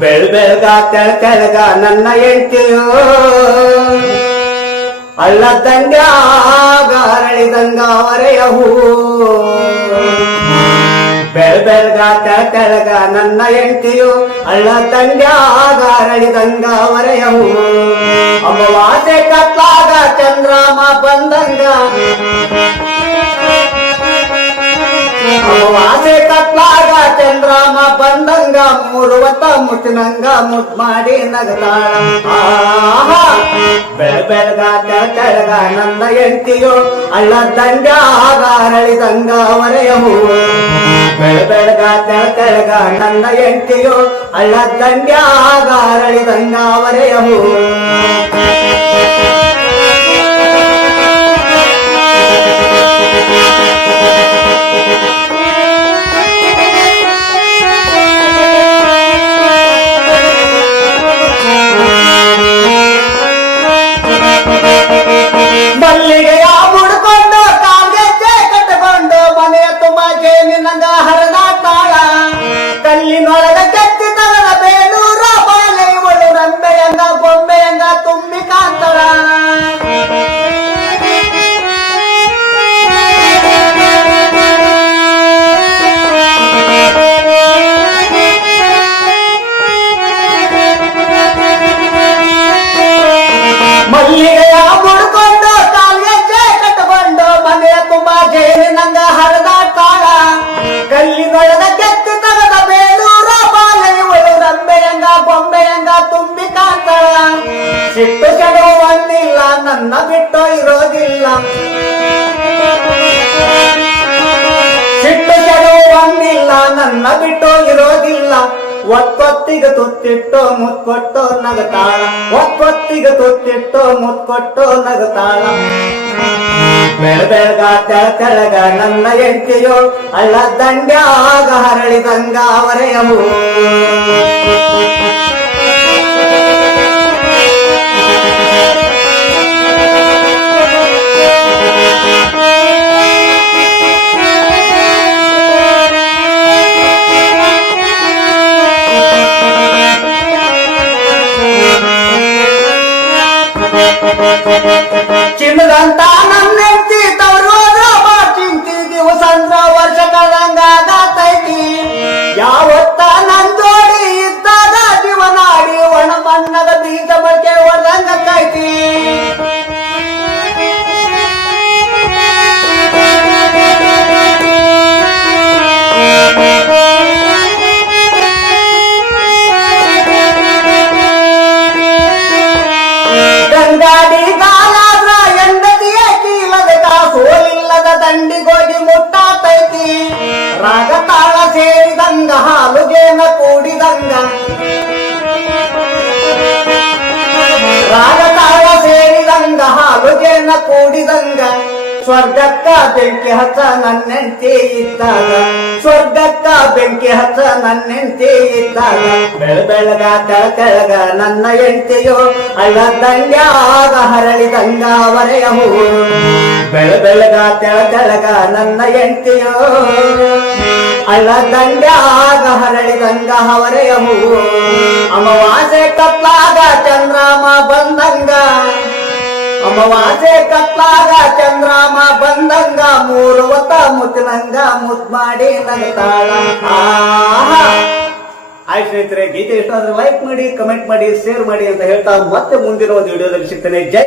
ಬೆಳ್ಬೆಳ್ಗ ತೆಳಗ ನನ್ನ ಹೆಂಡತಿಯೋ ಹಳ್ಳದಂಡ್ಯಾಗ ಅರಳಿದಂಗ ಅವರೆಯ ಹೂ. ಬೆಳ್ಬೆಳ್ಗ ತೆಳಗ ನನ್ನ ಹೆಂಡತಿಯು ಹಳ್ಳದಂಡ್ಯಾಗ ಅರಳಿದಂಗ ಅವರೆಯ ಹೂ. ಅಮಾವಾಸ್ಯೆ ಕತ್ಲಾಗ ಚಂದ್ರಾಮ ಬಂದಂಗ, ಅಮಾವಾಸ್ಯೆ ಕತ್ಲಾಗ ಚಂದ್ರಾಮ ಬಂದಂಗ ಮೂರು ಹೊತ್ತ ಮುಟ್ಟಿನಂಗ ಮುಟ್ ಮಾಡಿ ನಗತಾಳ. ಬೆಳ್ಬೆಳ್ಗ ತೆಳಗ ನನ್ನ ಹೆಂಡತಿಯು ಹಳ್ಳದಂಡ್ಯಾಗ ಅರಳಿದಂಗ ಅವರೆಯ ಹೂ. ಬೆಳ್ಬೆಳ್ಗ ತೆಳಗ ನನ್ನ ಹೆಂಡತಿಯು ಹಳ್ಳದಂಡ್ಯಾಗ ಅರಳಿದಂಗ ಅವರೆಯ ಹೂ. ಮಲ್ಲಿಗೆಯ ಮುಡ್ಕೊಂಡು ಕಾಲ್ಗೆಜ್ಜೆ ಕಟ್ಟಕೊಂಡು ಮನೆಯ ತುಂಬ ಜೇನಿನಂಗ ಹರಿದಾಡ್ತಾಳ. ಕಲ್ಲಿನೊಳಗ ಕೆತ್ತಿ ತಗದ ಬೇಲೂರ ಬಾಲೆ ಇವಳು ರಂಬೆಯಂಗ ಬೊಂಬೆಯಂಗ ತುಂಬಿ ಕಾಂತಳ. ಮಲ್ಲಿಗೆಯ ಮುಡ್ಕೊಂಡು ಕಾಲ್ಗೆಜ್ಜೆ ಕಟ್ಟಕೊಂಡು ಮನೆಯ ತುಂಬ ಜೇನಿನಂಗ ಹರಿದಾಡ್ತಾಳ. ಕಲ್ಲಿನೊಳಗ ಕೆತ್ತಿ ತಗದ ಬೇಲೂರ ಬಾಲೆ ಇವಳು ರಂಬೆಯಂಗ ಬೊಂಬೆಯಂಗ ತುಂಬಿ ಕಾಂತಳ. ಸಿಟ್ಟು ಕೆಡುವಂದಿಲ್ಲ, ನನ್ನ ಬಿಟ್ಟು ಇರೋದಿಲ್ಲ. ಸಿಟ್ಟು ಕೆಡುವಂದಿಲ್ಲ, ನನ್ನ ಬಿಟ್ಟು ಇರೋದಿಲ್ಲ. ಒತ್ತೊತ್ತಿಗೆ ತುತ್ತಿಟ್ಟು ಮುತ್ಕೊಟ್ಟು ನಗತಾಳ. ಒತ್ತೊತ್ತಿಗೆ ತುತ್ತಿಟ್ಟು ಮುತ್ಕೊಟ್ಟು ನಗತಾಳ. ಬೆಳ್ಬೆಳ್ಗ ತೆಳಗ ನನ್ನ ಹೆಂಡತಿಯು ಹಳ್ಳದಂಡ್ಯಾಗ ಹರಳಿದಂಗ ಅವರೆಯ ಹೂ. ಚಿನ್ನದಂತ ನನ್ನ ಹೆಂಡತಿ ತವರೋದ ಚಿಂತಿ ದಿವಸಂದ್ರ ವರ್ಷ ಕಳೆದಂಗಾಗತೈತಿ. ಯಾವತ್ತ ನನ್ ಜೋಡಿ ಇದ್ದಾಗ ಜೀವನಾಡಿ ಒಣ ಬಣ್ಣದ ಬೀಜ ಬಗ್ಗೆ ಹೊರದಂಗೈತಿ. ಗಂಗಾಡಿ ಕಾಲಾದ್ರ ಎಂಡದಿಯ ಕೀಲದ ಕಾಸೋಲಿಲ್ಲದ ದಂಡಿಗೋಗಿ ಮುಟ್ಟಾತೈತಿ. ರಾಗ ತಾಳ ಸೇರಿದಂಗ ಹಾಲು ಜೇನ ಕೂಡಿದಂಗ, ರಾಗ ತಾಳ ಸೇರಿದಂಗ ಹಾಲು ಜೇನ ಕೂಡಿದಂಗ. ಸ್ವರ್ಗಕ್ಕ ಬೆಂಕಿ ಹಚ್ಚ ನನ್ನೆಂತೆ ಇದ್ದಾಗ, ಸ್ವರ್ಗಕ್ಕ ಬೆಂಕಿ ಹಚ್ಚ ನನ್ನೆಂತೆ ಇದ್ದಾಗ. ಬೆಳ್ಬೆಳ್ಗ ತೆಳಗ ನನ್ನ ಹೆಂಡತಿಯು ಹಳ್ಳದಂಡ್ಯಾಗ ಹರಳಿದಂಗ ಅವರೆಯ ಹೂ. ಬೆಳ್ಬೆಳ್ಗ ತೆಳಗ ನನ್ನ ಹೆಂಡತಿಯು ಹಳ್ಳದಂಡ್ಯಾಗ ಹರಳಿದಂಗ ಅವರೆಯ ಹೂ. ಅಮಾವಾಸ್ಯೆ ಕತ್ಲಾಗ ಚಂದ್ರಾಮ ಬಂದಂಗ, ಅಮಾವಾಸ್ಯೆ ಕತ್ಲಾಗ ಚಂದ್ರಾಮ ಬಂದಂಗ ಮೂರು ಹೊತ್ತ ಮುತ್ತಿನಂಗ ಮುತ್ ಮಾಡಿ ನಗತಾಳ. ಆಯ್ತು ಸ್ನೇಹಿತರೆ, ಗೀತೆ ಇಷ್ಟ ಆದ್ರೆ ಲೈಕ್ ಮಾಡಿ, ಕಮೆಂಟ್ ಮಾಡಿ, ಶೇರ್ ಮಾಡಿ ಅಂತ ಹೇಳ್ತಾ ಮತ್ತೆ ಮುಂದಿನ ಒಂದು ವಿಡಿಯೋದಲ್ಲಿ ಸಿಗ್ತೇನೆ. ಜೈ